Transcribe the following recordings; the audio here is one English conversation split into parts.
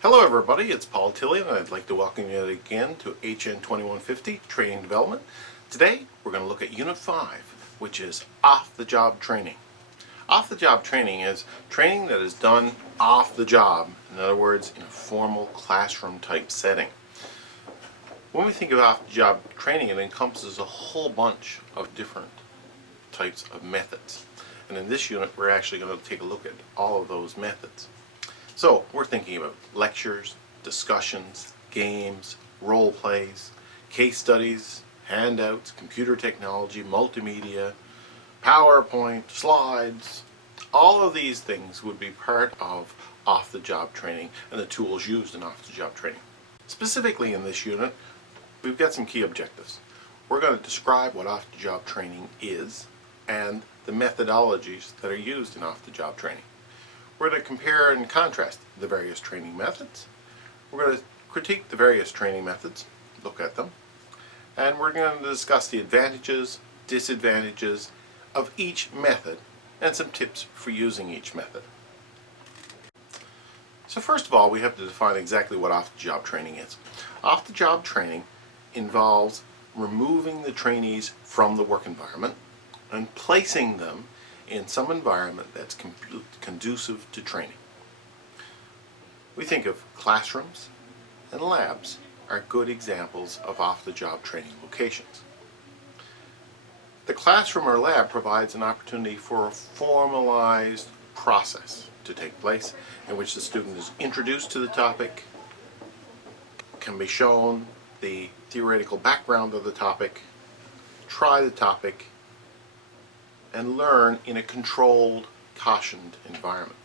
Hello everybody, it's Paul Tilley and I'd like to welcome you again to HN2150 Training Development. Today we're going to look at Unit 5, which is off-the-job training. Off-the-job training is training that is done off the job, in other words, in a formal classroom type setting. When we think of off-the-job training, it encompasses a whole bunch of different types of methods. And in this unit we're actually going to take a look at all of those methods. So we're thinking about lectures, discussions, games, role plays, case studies, handouts, computer technology, multimedia, PowerPoint, slides. All of these things would be part of off-the-job training and the tools used in off-the-job training. Specifically in this unit, we've got some key objectives. We're going to describe what off-the-job training is and the methodologies that are used in off-the-job training. We're going to compare and contrast the various training methods. We're going to critique the various training methods, look at them, and we're going to discuss the advantages, disadvantages of each method and some tips for using each method. So first of all, we have to define exactly what off-the-job training is. Off-the-job training involves removing the trainees from the work environment and placing them in some environment that's conducive to training. We think of classrooms and labs are good examples of off-the-job training locations. The classroom or lab provides an opportunity for a formalized process to take place in which the student is introduced to the topic, can be shown the theoretical background of the topic, try the topic, and learn in a controlled, cautioned environment.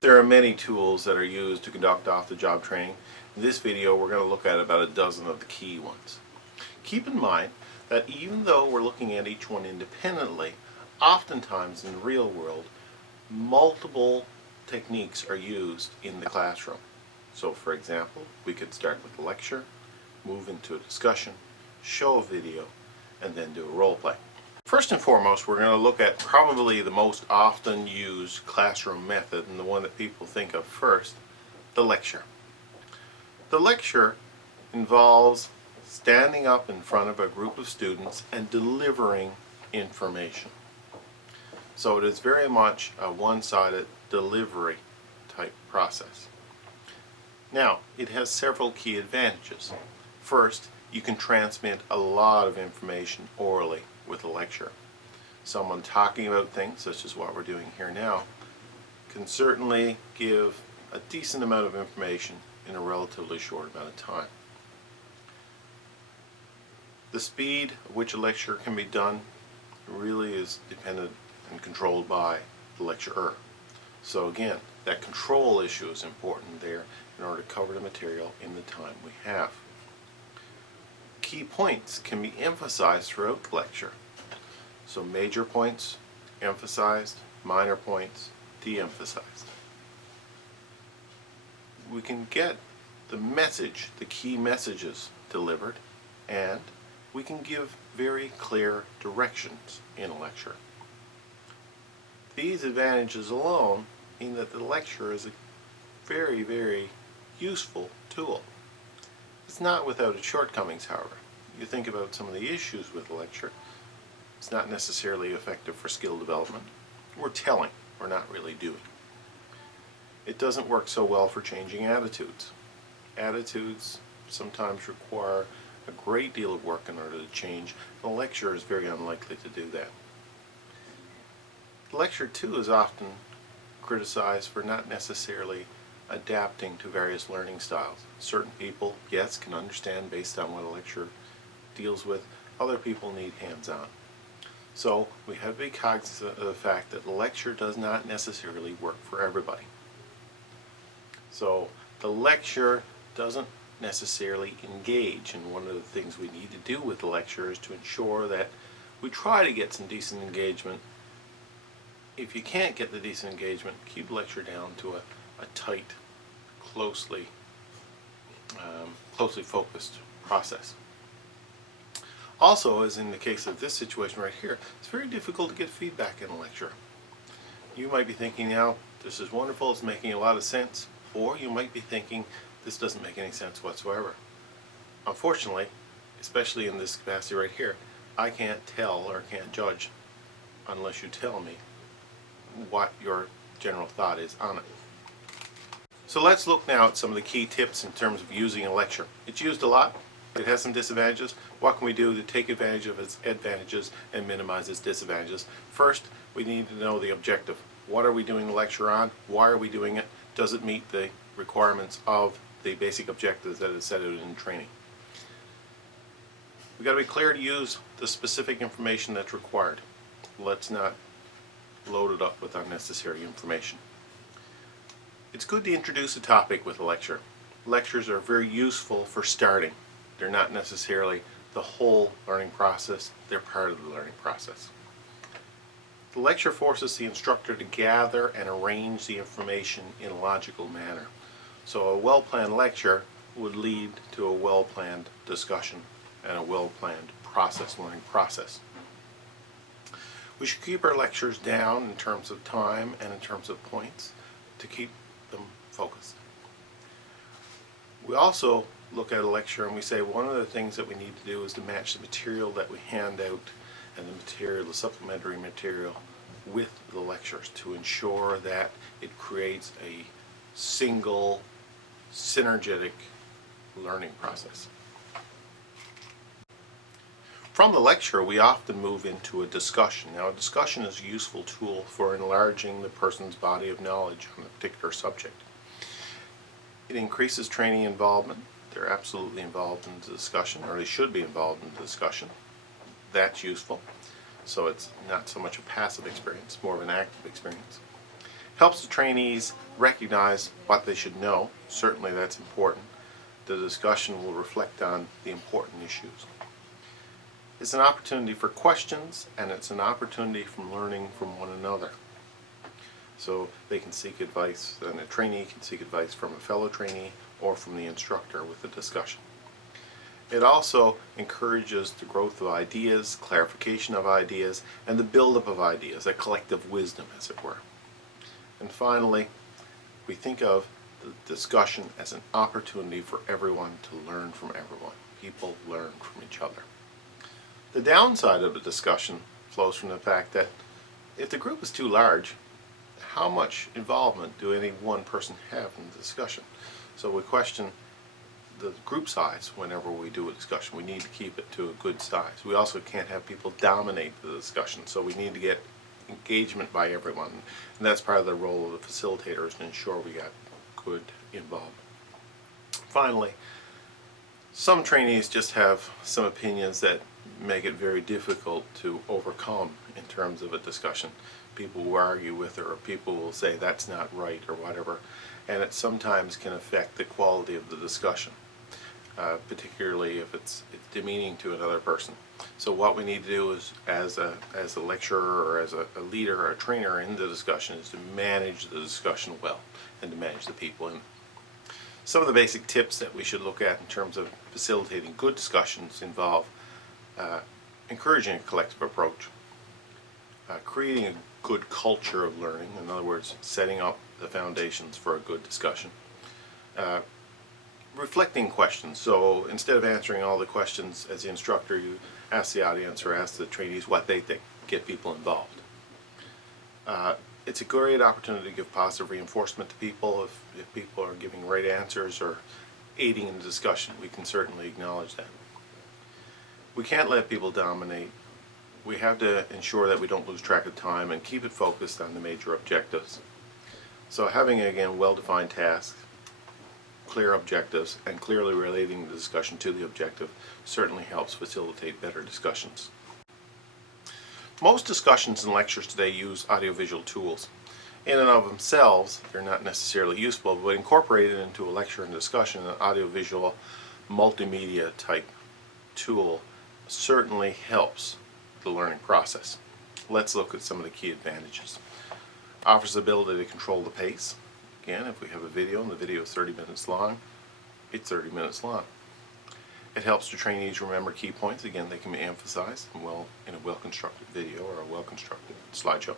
There are many tools that are used to conduct off-the-job training. In this video we're going to look at about a dozen of the key ones. Keep in mind that even though we're looking at each one independently, oftentimes in the real world multiple techniques are used in the classroom. So for example, we could start with a lecture, move into a discussion, show a video, and then do a role play. First and foremost, we're going to look at probably the most often used classroom method and the one that people think of first, the lecture. The lecture involves standing up in front of a group of students and delivering information. So it is very much a one-sided delivery type process. Now, it has several key advantages. First, you can transmit a lot of information orally with a lecture. Someone talking about things, such as what we're doing here now, can certainly give a decent amount of information in a relatively short amount of time. The speed at which a lecture can be done really is dependent and controlled by the lecturer. So again, that control issue is important there in order to cover the material in the time we have. Key points can be emphasized throughout the lecture. So major points emphasized, minor points de-emphasized. We can get the message, the key messages delivered, and we can give very clear directions in a lecture. These advantages alone mean that the lecture is a very, very useful tool. It's not without its shortcomings, however. You think about some of the issues with the lecture, it's not necessarily effective for skill development. We're telling, we're not really doing. It doesn't work so well for changing attitudes. Attitudes sometimes require a great deal of work in order to change. The lecture is very unlikely to do that. The lecture too is often criticized for not necessarily adapting to various learning styles. Certain people, yes, can understand based on what a lecture deals with. Other people need hands-on. So we have to be cognizant of the fact that the lecture does not necessarily work for everybody. So the lecture doesn't necessarily engage, and one of the things we need to do with the lecture is to ensure that we try to get some decent engagement. If you can't get the decent engagement, keep the lecture down to a tight, closely focused process. Also, as in the case of this situation right here, it's very difficult to get feedback in a lecture. You might be thinking now, this is wonderful, it's making a lot of sense, or you might be thinking, this doesn't make any sense whatsoever. Unfortunately, especially in this capacity right here, I can't tell or can't judge unless you tell me what your general thought is on it. So let's look now at some of the key tips in terms of using a lecture. It's used a lot. It has some disadvantages. What can we do to take advantage of its advantages and minimize its disadvantages? First, we need to know the objective. What are we doing the lecture on? Why are we doing it? Does it meet the requirements of the basic objectives that is set out in training? We've got to be clear to use the specific information that's required. Let's not load it up with unnecessary information. It's good to introduce a topic with a lecture. Lectures are very useful for starting. They're not necessarily the whole learning process, they're part of the learning process. The lecture forces the instructor to gather and arrange the information in a logical manner. So a well-planned lecture would lead to a well-planned discussion and a well-planned learning process. We should keep our lectures down in terms of time and in terms of points to keep them focused. We also look at a lecture and we say one of the things that we need to do is to match the material that we hand out and the supplementary material with the lectures to ensure that it creates a single synergetic learning process. From the lecture, we often move into a discussion. Now, a discussion is a useful tool for enlarging the person's body of knowledge on a particular subject. It increases training involvement. They're absolutely involved in the discussion, or they should be involved in the discussion. That's useful. So it's not so much a passive experience, more of an active experience. Helps the trainees recognize what they should know. Certainly that's important. The discussion will reflect on the important issues. It's an opportunity for questions, and it's an opportunity from learning from one another. So they can seek advice, and a trainee can seek advice from a fellow trainee or from the instructor with the discussion. It also encourages the growth of ideas, clarification of ideas, and the buildup of ideas, a collective wisdom, as it were. And finally, we think of the discussion as an opportunity for everyone to learn from everyone. People learn from each other. The downside of the discussion flows from the fact that if the group is too large, how much involvement do any one person have in the discussion? So we question the group size whenever we do a discussion. We need to keep it to a good size. We also can't have people dominate the discussion, so we need to get engagement by everyone. And that's part of the role of the facilitators to ensure we got good involvement. Finally, some trainees just have some opinions that make it very difficult to overcome in terms of a discussion. People will argue with her, or people will say that's not right or whatever, and it sometimes can affect the quality of the discussion, particularly if it's demeaning to another person. So what we need to do is, as a lecturer or as a leader or a trainer in the discussion, is to manage the discussion well and to manage the people in it. Some of the basic tips that we should look at in terms of facilitating good discussions involve encouraging a collective approach, creating a good culture of learning, in other words, setting up the foundations for a good discussion, reflecting questions. So instead of answering all the questions as the instructor, you ask the audience or ask the trainees what they think, get people involved. It's a great opportunity to give positive reinforcement to people. If people are giving right answers or aiding in the discussion, we can certainly acknowledge that. We can't let people dominate. We have to ensure that we don't lose track of time and keep it focused on the major objectives. So having, again, well-defined tasks, clear objectives, and clearly relating the discussion to the objective certainly helps facilitate better discussions. Most discussions and lectures today use audiovisual tools. In and of themselves, they're not necessarily useful, but incorporated into a lecture and discussion, an audiovisual multimedia type tool certainly helps the learning process. Let's look at some of the key advantages. Offers the ability to control the pace. Again, if we have a video and the video is 30 minutes long, it's 30 minutes long. It helps the trainees remember key points. Again, they can be emphasized in a well-constructed video or a well-constructed slideshow.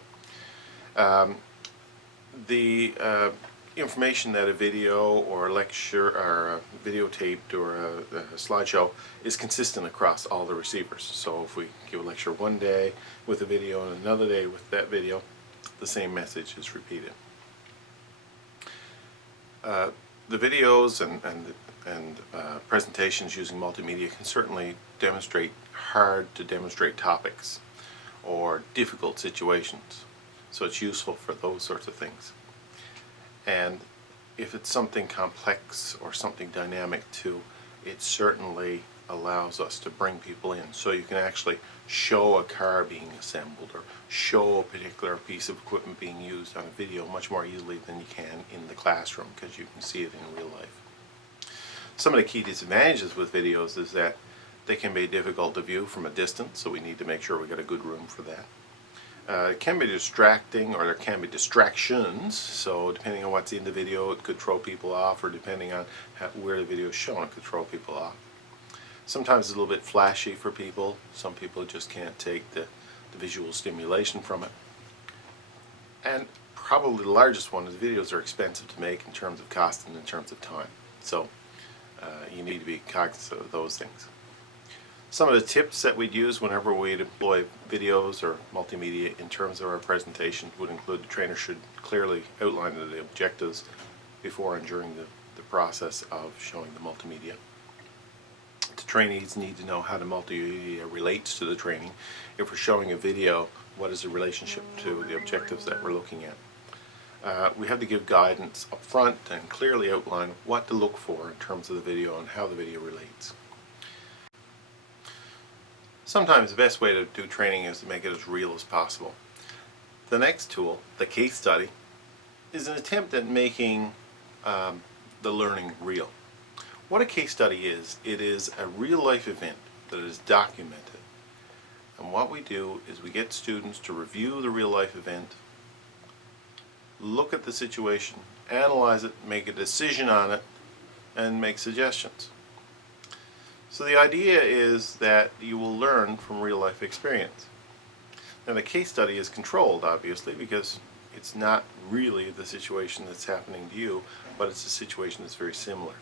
information that a video or a lecture or a videotaped or a slideshow is consistent across all the receivers. So if we give a lecture one day with a video and another day with that video, the same message is repeated. The videos and presentations using multimedia can certainly demonstrate hard to demonstrate topics or difficult situations. So it's useful for those sorts of things. And if it's something complex or something dynamic too, it certainly allows us to bring people in. So you can actually show a car being assembled or show a particular piece of equipment being used on a video much more easily than you can in the classroom, because you can see it in real life. Some of the key disadvantages with videos is that they can be difficult to view from a distance, so we need to make sure we got a good room for that. It can be distracting, or there can be distractions, so depending on what's in the video it could throw people off, or depending on where the video is shown it could throw people off. Sometimes it's a little bit flashy for people. Some people just can't take the visual stimulation from it. And probably the largest one is videos are expensive to make in terms of cost and in terms of time. So you need to be cognizant of those things. Some of the tips that we'd use whenever we'd employ videos or multimedia in terms of our presentation would include the trainer should clearly outline the objectives before and during the process of showing the multimedia. The trainees need to know how the multimedia relates to the training. If we're showing a video, what is the relationship to the objectives that we're looking at? We have to give guidance up front and clearly outline what to look for in terms of the video and how the video relates. Sometimes the best way to do training is to make it as real as possible. The next tool, the case study, is an attempt at making the learning real. What a case study is, it is a real-life event that is documented. And what we do is we get students to review the real-life event, look at the situation, analyze it, make a decision on it, and make suggestions. So the idea is that you will learn from real-life experience. Now the case study is controlled, obviously, because it's not really the situation that's happening to you, but it's a situation that's very similar.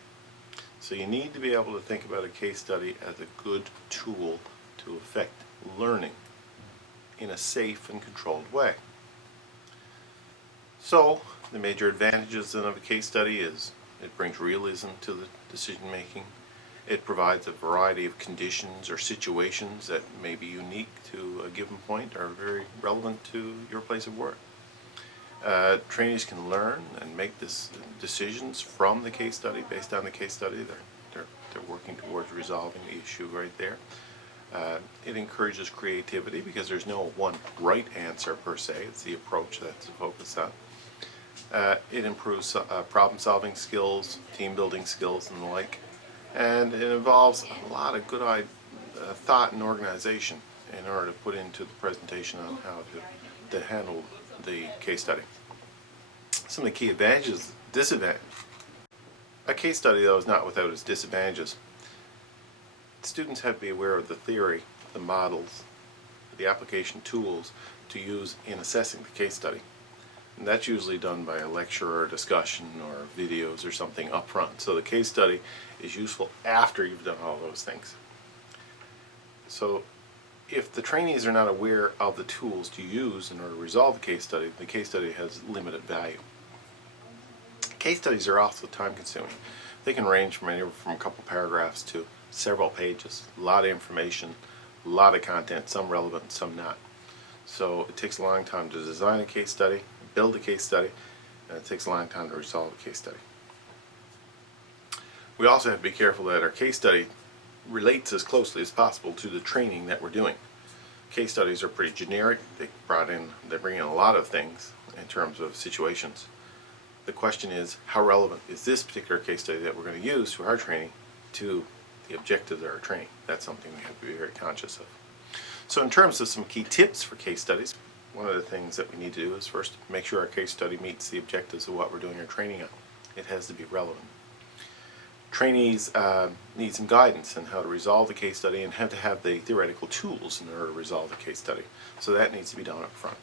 So you need to be able to think about a case study as a good tool to affect learning in a safe and controlled way. So the major advantages of a case study is it brings realism to the decision making. It provides a variety of conditions or situations that may be unique to a given point or very relevant to your place of work. Trainees can learn and make decisions from the case study based on the case study. They're working towards resolving the issue right there. It encourages creativity because there's no one right answer per se. It's the approach that's focused on. It improves problem-solving skills, team-building skills, and the like. And it involves a lot of good thought and organization in order to put into the presentation on how to handle the case study. Some of the key advantages, disadvantages. A case study, though, is not without its disadvantages. Students have to be aware of the theory, the models, the application tools to use in assessing the case study. And that's usually done by a lecture or a discussion or videos or something up front. So the case study is useful after you've done all those things. So if the trainees are not aware of the tools to use in order to resolve the case study has limited value. Case studies are also time consuming. They can range from anywhere from a couple paragraphs to several pages. A lot of information, a lot of content, some relevant, some not. So it takes a long time to design a case study, build a case study, and it takes a long time to resolve a case study. We also have to be careful that our case study relates as closely as possible to the training that we're doing. Case studies are pretty generic. They bring in a lot of things in terms of situations. The question is, how relevant is this particular case study that we're going to use for our training to the objectives of our training? That's something we have to be very conscious of. So in terms of some key tips for case studies, one of the things that we need to do is first make sure our case study meets the objectives of what we're doing our training on. It has to be relevant. Trainees need some guidance on how to resolve the case study and have to have the theoretical tools in order to resolve the case study. So that needs to be done up front.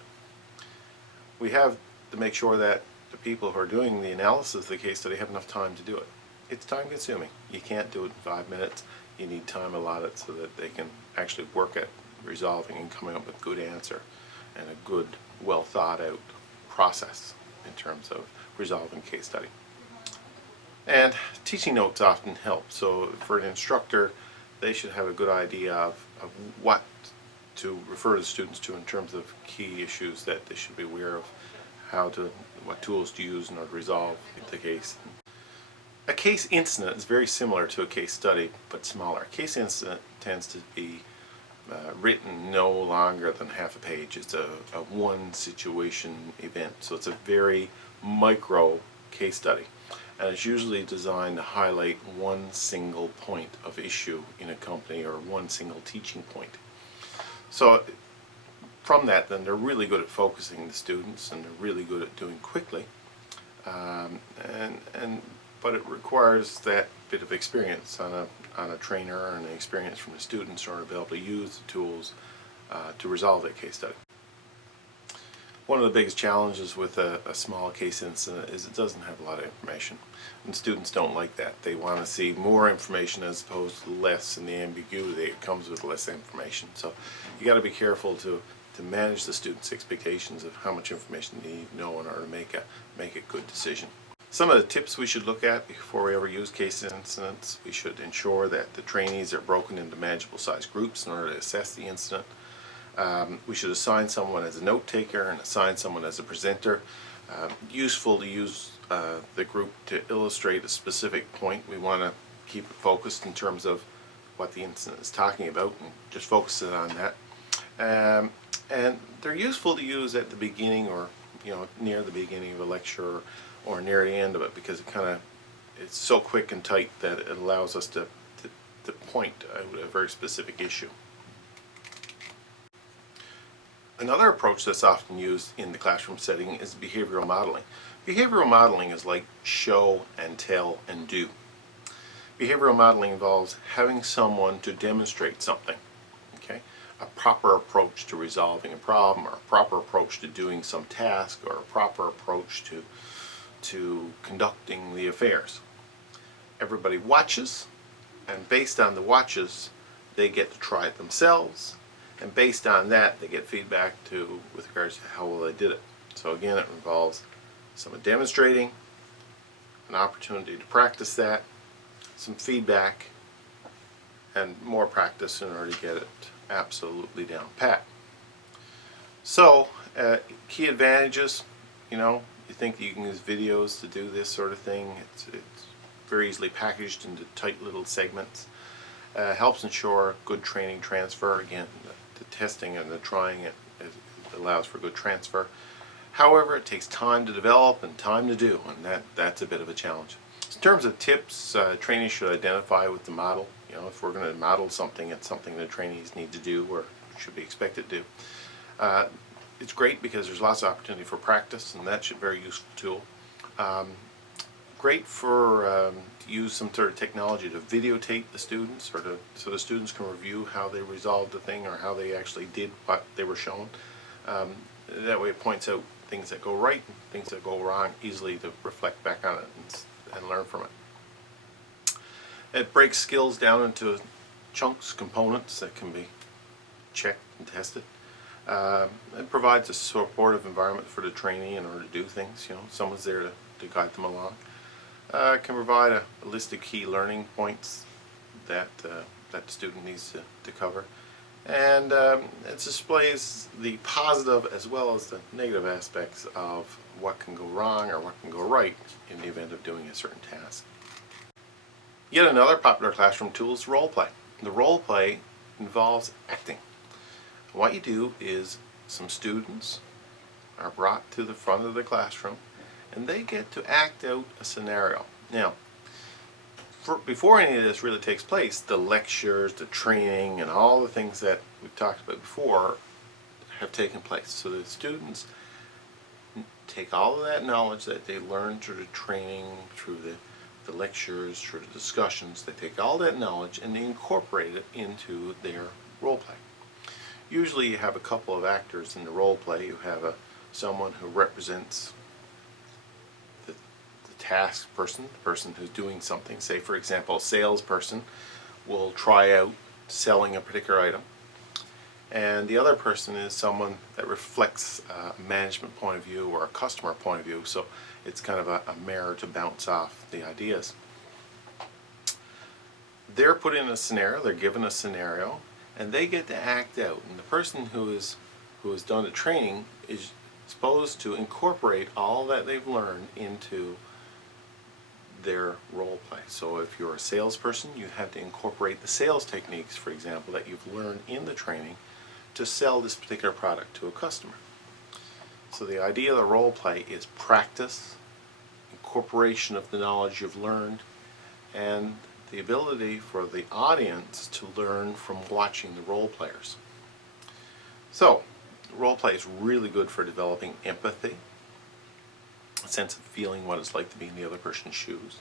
We have to make sure that the people who are doing the analysis of the case study have enough time to do it. It's time consuming. You can't do it in 5 minutes. You need time allotted so that they can actually work at resolving and coming up with a good answer and a good, well thought out process in terms of resolving case study. And teaching notes often help. So for an instructor, they should have a good idea of what to refer the students to in terms of key issues that they should be aware of, what tools to use in order to resolve the case. A case incident is very similar to a case study, but smaller. A case incident tends to be written no longer than half a page. It's a one situation event, so it's a very micro case study, and it's usually designed to highlight one single point of issue in a company or one single teaching point. So from that, then they're really good at focusing the students, and they're really good at doing quickly, but it requires that bit of experience on a trainer and experience from the students in order to be able to use the tools to resolve that case study. One of the biggest challenges with a small case incident is it doesn't have a lot of information, and students don't like that. They want to see more information as opposed to less, and the ambiguity that comes with less information. So you got to be careful to manage the students' expectations of how much information they need to know in order to make a good decision. Some of the tips we should look at before we ever use case incidents: we should ensure that the trainees are broken into manageable size groups in order to assess the incident. We should assign someone as a note taker and assign someone as a presenter. Useful to use the group to illustrate a specific point. We want to keep it focused in terms of what the incident is talking about and just focus it on that. And they're useful to use at the beginning, or near the beginning of a lecture, or near the end of it, because it's so quick and tight that it allows us to point out a very specific issue. Another approach that's often used in the classroom setting is behavioral modeling. Behavioral modeling is like show and tell and do. Behavioral modeling involves having someone to demonstrate something, okay? A proper approach to resolving a problem, or a proper approach to doing some task, or a proper approach to conducting the affairs. Everybody watches, and based on the watches, they get to try it themselves, and based on that, they get feedback with regards to how well they did it. So again, it involves some demonstrating, an opportunity to practice that, some feedback, and more practice in order to get it absolutely down pat. So key advantages, you think that you can use videos to do this sort of thing. It's very easily packaged into tight little segments. Helps ensure good training transfer. Again, the testing and the trying it allows for good transfer. However, it takes time to develop and time to do, and that's a bit of a challenge. In terms of tips, trainees should identify with the model. If we're going to model something, it's something that trainees need to do or should be expected to do. It's great because there's lots of opportunity for practice, and that's a very useful tool. Great for to use some sort of technology to videotape the students, or so the students can review how they resolved the thing or how they actually did what they were shown. That way it points out things that go right and things that go wrong easily to reflect back on it and learn from it. It breaks skills down into chunks, components that can be checked and tested. It provides a supportive environment for the trainee in order to do things. Someone's there to guide them along. It can provide a list of key learning points that the student needs to cover. And it displays the positive as well as the negative aspects of what can go wrong or what can go right in the event of doing a certain task. Yet another popular classroom tool is role play. The role play involves acting. What you do is some students are brought to the front of the classroom and they get to act out a scenario. Now, before any of this really takes place, the lectures, the training, and all the things that we've talked about before have taken place. So the students take all of that knowledge that they learned through the training, through the lectures, through the discussions, they take all that knowledge and they incorporate it into their role play. Usually you have a couple of actors in the role play. You have someone who represents task person, the person who's doing something. Say, for example, a salesperson will try out selling a particular item, and the other person is someone that reflects a management point of view or a customer point of view, so it's kind of a mirror to bounce off the ideas. They're put in a scenario, they're given a scenario, and they get to act out. And the person who has done the training is supposed to incorporate all that they've learned into their role play. So if you're a salesperson, you have to incorporate the sales techniques, for example, that you've learned in the training to sell this particular product to a customer. So the idea of the role play is practice, incorporation of the knowledge you've learned, and the ability for the audience to learn from watching the role players. So role play is really good for developing empathy, a sense of feeling what it's like to be in the other person's shoes.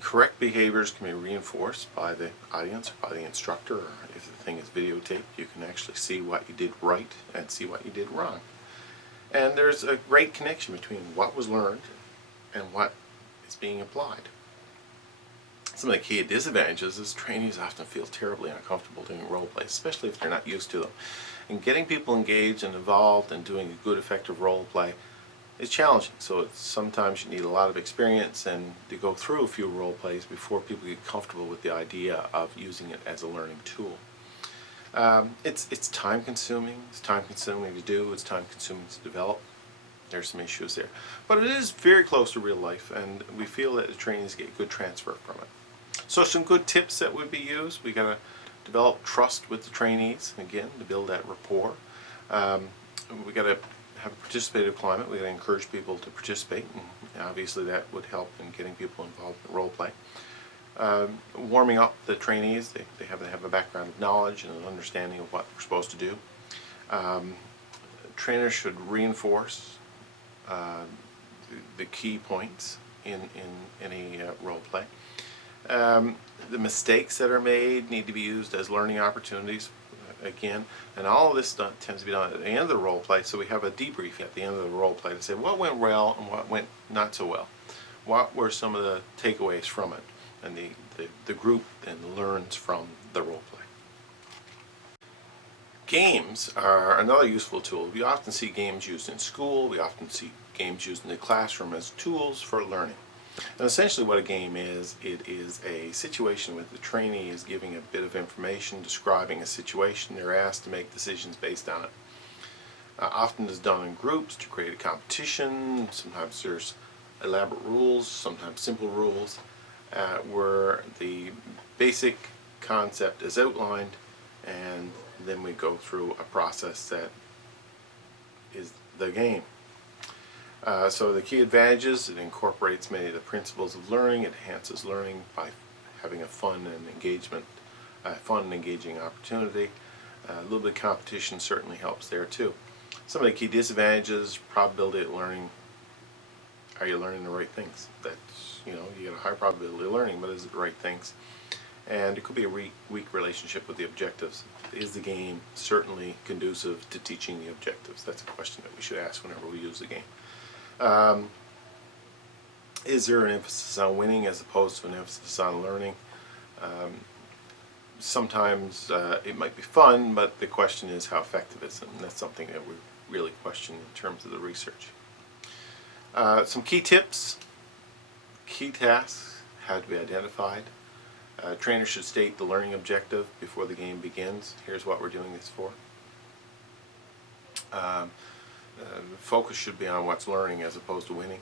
Correct behaviors can be reinforced by the audience or by the instructor, or if the thing is videotaped, you can actually see what you did right and see what you did wrong. And there's a great connection between what was learned and what is being applied. Some of the key disadvantages is trainees often feel terribly uncomfortable doing role plays, especially if they're not used to them. And getting people engaged and involved and doing a good, effective role play is challenging. So sometimes you need a lot of experience and to go through a few role plays before people get comfortable with the idea of using it as a learning tool. It's time consuming. It's time consuming to do. It's time consuming to develop. There's some issues there, but it is very close to real life, and we feel that the trainees get good transfer from it. So some good tips that would be used: we got to develop trust with the trainees, again, to build that rapport. We got to have a participative climate. We got to encourage people to participate, and obviously that would help in getting people involved in role play. Warming up the trainees, they have to have a background of knowledge and an understanding of what we're supposed to do. Trainers should reinforce the key points in any role play. The mistakes that are made need to be used as learning opportunities, again, and all of this tends to be done at the end of the role play, so we have a debrief at the end of the role play to say what went well and what went not so well. What were some of the takeaways from it, and the group then learns from the role play. Games are another useful tool. We often see games used in school, we often see games used in the classroom as tools for learning. And essentially what a game is, it is a situation where the trainee is giving a bit of information, describing a situation. They're asked to make decisions based on it. Often it's done in groups to create a competition. Sometimes there's elaborate rules, sometimes simple rules, where the basic concept is outlined, and then we go through a process that is the game. So the key advantages: it incorporates many of the principles of learning, it enhances learning by having a fun and engaging opportunity. A little bit of competition certainly helps there too. Some of the key disadvantages: probability of learning. Are you learning the right things? That's, you get a high probability of learning, but is it the right things? And it could be a weak relationship with the objectives. Is the game certainly conducive to teaching the objectives? That's a question that we should ask whenever we use the game. Is there an emphasis on winning as opposed to an emphasis on learning? Sometimes it might be fun, but the question is how effective is it, and that's something that we really question in terms of the research. Some key tips: key tasks have to be identified. Trainers should state the learning objective before the game begins. Here's what we're doing this for. Focus should be on what's learning as opposed to winning.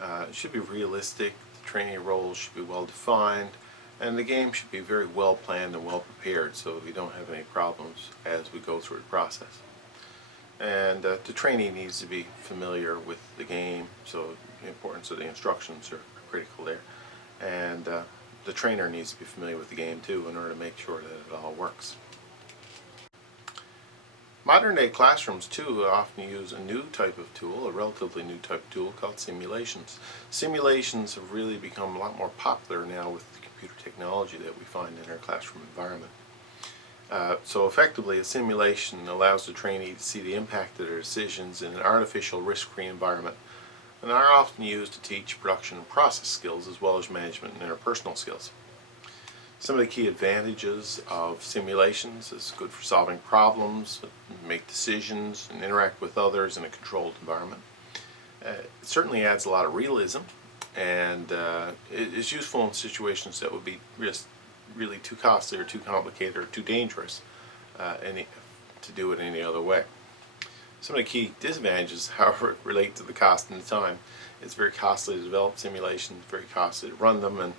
It should be realistic. The trainee roles should be well defined, and the game should be very well planned and well prepared, so we don't have any problems as we go through the process. And the trainee needs to be familiar with the game, so the importance of the instructions are critical there. And the trainer needs to be familiar with the game too in order to make sure that it all works. Modern day classrooms too often use a new type of tool, a relatively new type of tool called simulations. Simulations have really become a lot more popular now with the computer technology that we find in our classroom environment. So effectively, a simulation allows the trainee to see the impact of their decisions in an artificial risk-free environment and are often used to teach production and process skills as well as management and interpersonal skills. Some of the key advantages of simulations is good for solving problems, make decisions, and interact with others in a controlled environment. It certainly adds a lot of realism, and it is useful in situations that would be really too costly or too complicated or too dangerous to do it any other way. Some of the key disadvantages, however, relate to the cost and the time. It's very costly to develop simulations, very costly to run them, and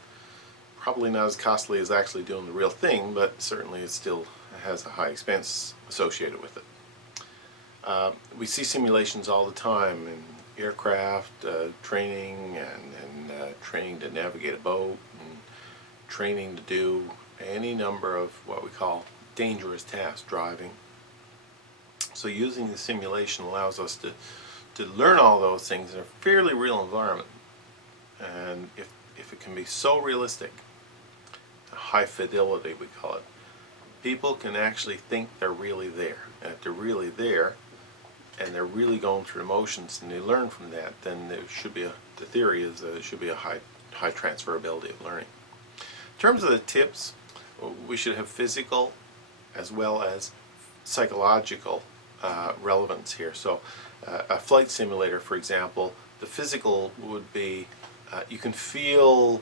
probably not as costly as actually doing the real thing, but certainly it still has a high expense associated with it. We see simulations all the time in aircraft training and training to navigate a boat and training to do any number of what we call dangerous tasks, driving. So using the simulation allows us to learn all those things in a fairly real environment. And if it can be so realistic, high fidelity we call it, people can actually think they're really there. And if they're really there and they're really going through emotions and they learn from that, then there should be the theory is that it should be a high transferability of learning. In terms of the tips, we should have physical as well as psychological relevance here. So a flight simulator, for example, the physical would be you can feel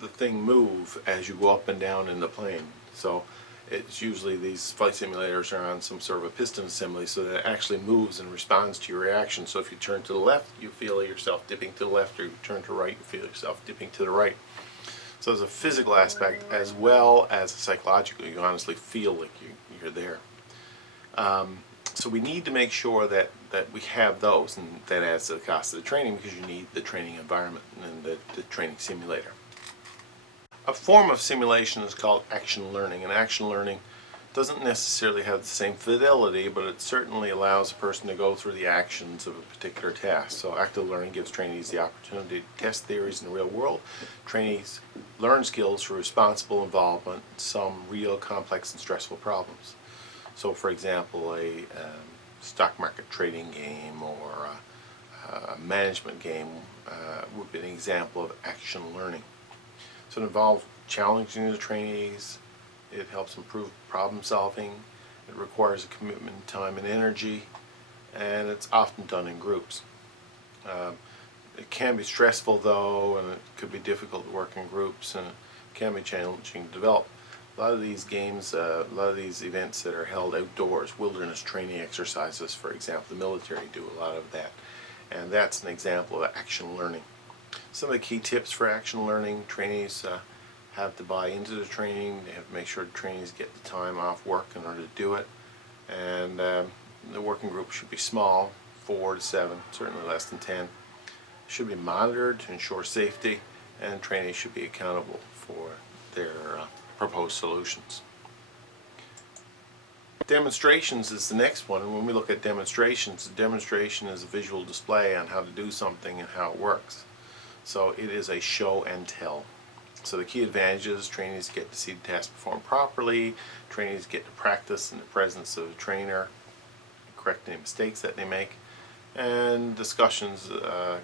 the thing move as you go up and down in the plane. So it's usually these flight simulators are on some sort of a piston assembly so that it actually moves and responds to your reaction. So if you turn to the left, you feel yourself dipping to the left, or you turn to the right, you feel yourself dipping to the right. So there's a physical aspect as well as a psychological. You honestly feel like you're there. So we need to make sure that we have those, and that adds to the cost of the training because you need the training environment and the training simulator. A form of simulation is called action learning, and action learning doesn't necessarily have the same fidelity, but it certainly allows a person to go through the actions of a particular task. So active learning gives trainees the opportunity to test theories in the real world. Trainees learn skills through responsible involvement in some real complex and stressful problems. So for example, a stock market trading game or a management game would be an example of action learning. So it involves challenging the trainees, it helps improve problem solving, it requires a commitment in time and energy, and it's often done in groups. It can be stressful though, and it could be difficult to work in groups, and it can be challenging to develop. A lot of these games, a lot of these events that are held outdoors, wilderness training exercises for example, the military do a lot of that, and that's an example of action learning. Some of the key tips for action learning: trainees have to buy into the training, they have to make sure the trainees get the time off work in order to do it, and the working group should be small, 4 to 7, certainly less than 10. Should be monitored to ensure safety, and trainees should be accountable for their proposed solutions. Demonstrations is the next one, and when we look at demonstrations, a demonstration is a visual display on how to do something and how it works. So it is a show and tell. So the key advantages: trainees get to see the task performed properly, trainees get to practice in the presence of a trainer, correct any mistakes that they make, and discussions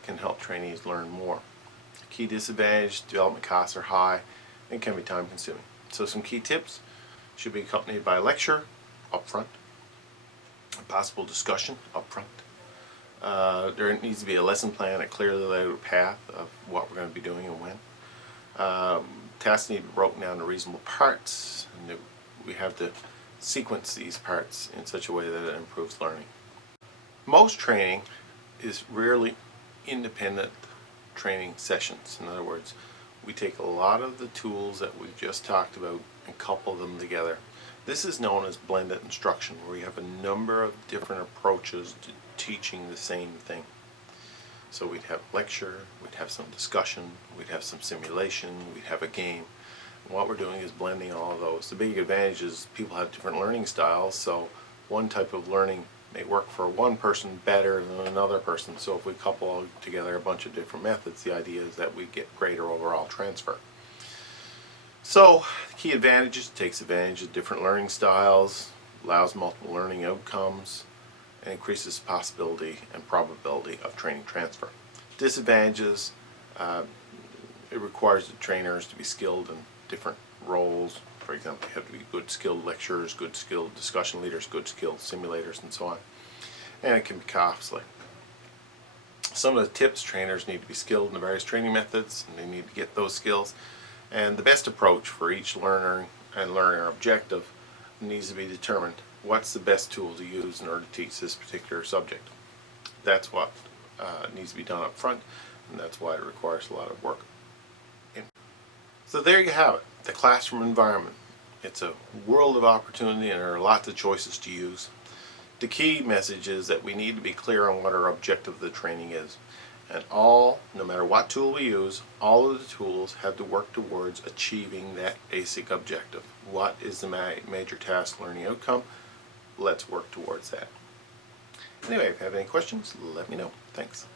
can help trainees learn more. Key disadvantage: development costs are high and can be time consuming. So some key tips: should be accompanied by a lecture up front, a possible discussion up front. There needs to be a lesson plan, a clearly laid out path of what we're going to be doing and when. Tasks need to be broken down into reasonable parts, and we have to sequence these parts in such a way that it improves learning. Most training is rarely independent training sessions. In other words, we take a lot of the tools that we've just talked about and couple them together. This is known as blended instruction, where you have a number of different approaches to teaching the same thing. So we'd have lecture, we'd have some discussion, we'd have some simulation, we'd have a game. And what we're doing is blending all of those. The big advantage is people have different learning styles, so one type of learning may work for one person better than another person. So if we couple all together a bunch of different methods, the idea is that we get greater overall transfer. So the key advantages: it takes advantage of different learning styles, allows multiple learning outcomes, and increases the possibility and probability of training transfer. Disadvantages, it requires the trainers to be skilled in different roles. For example, you have to be good skilled lecturers, good skilled discussion leaders, good skilled simulators, and so on. And it can be costly. Some of the tips: trainers need to be skilled in the various training methods, and they need to get those skills. And the best approach for each learner and learner objective needs to be determined. What's the best tool to use in order to teach this particular subject? That's what needs to be done up front, and that's why it requires a lot of work. So there you have it, the classroom environment. It's a world of opportunity, and there are lots of choices to use. The key message is that we need to be clear on what our objective of the training is. And no matter what tool we use, all of the tools have to work towards achieving that basic objective. What is the major task learning outcome? Let's work towards that. Anyway, if you have any questions, let me know. Thanks.